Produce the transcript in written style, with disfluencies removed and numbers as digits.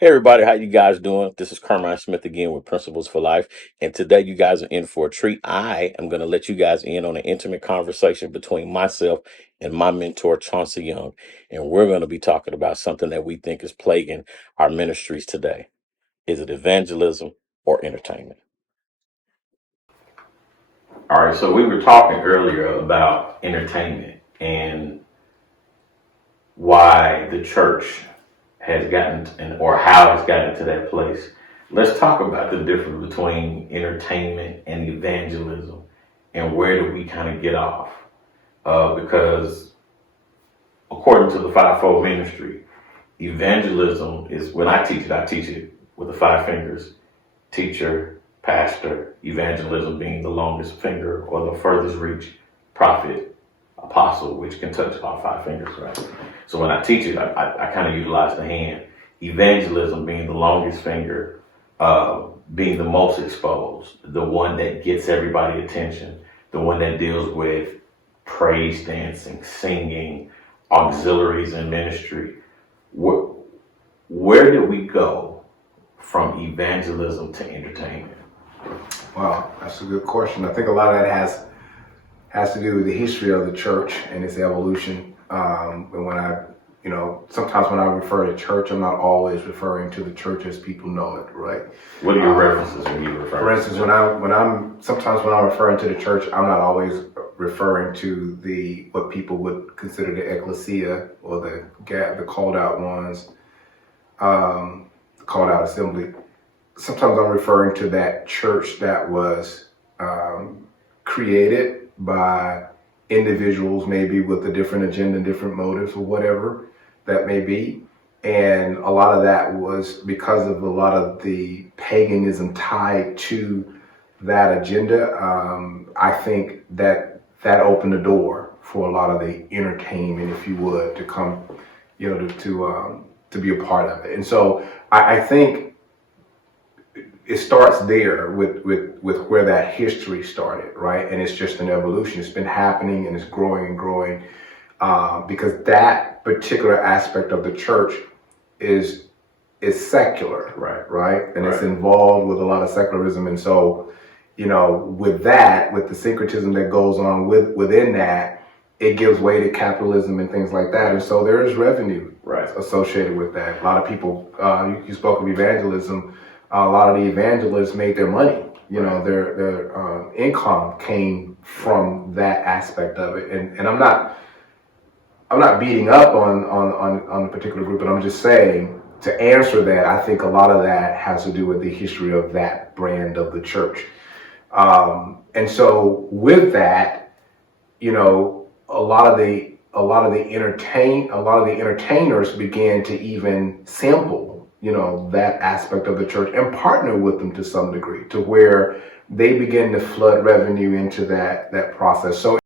Hey everybody, how you guys doing? This is Carmine Smith again with Principles for Life, and today you guys are in for a treat. I am going to let you guys in on an intimate conversation between myself and my mentor Chauncey Young, and we're going to be talking about something that we think is plaguing our ministries today. Is it evangelism or entertainment? All right, so we were talking earlier about entertainment and why the church has gotten or how it's gotten to that place. Let's talk about the difference between entertainment and evangelism and where do we kind of get off? Because according to the fivefold ministry, evangelism is when I teach it with the five fingers: teacher, pastor, evangelism being the longest finger or the furthest reach, prophet, apostle, which can touch all five fingers, right? So when I teach it, I kind of utilize the hand. Evangelism being the longest finger, being the most exposed, the one that gets everybody attention, the one that deals with praise dancing, singing, auxiliaries in ministry. Where do we go from evangelism to entertainment? Wow, that's a good question. I think a lot of that has to do with the history of the church and its evolution. And sometimes when I refer to church, I'm not always referring to the church as people know it, right? What are your references when you refer? For instance, when I'm referring to the church, I'm not always referring to what people would consider the ecclesia or the called out ones, called out assembly. Sometimes I'm referring to that church that was created by individuals, maybe with a different agenda, different motives, or whatever that may be. And a lot of that was because of a lot of the paganism tied to that agenda. I think that opened the door for a lot of the entertainment, if you would, to come, to be a part of it. And so I think it starts there with where that history started, right? And it's just an evolution. It's been happening and it's growing and growing because that particular aspect of the church is secular, right? And it's involved with a lot of secularism. And so, with the syncretism that goes on within that, it gives way to capitalism and things like that. And so there is revenue associated with that. A lot of people, you spoke of evangelism. A lot of the evangelists made their money. Their income came from that aspect of it. And I'm not beating up on a particular group, but I'm just saying, to answer that, I think a lot of that has to do with the history of that brand of the church. And so with that, a lot of the entertainers began to even sample that aspect of the church and partner with them to some degree, to where they begin to flood revenue into that process. So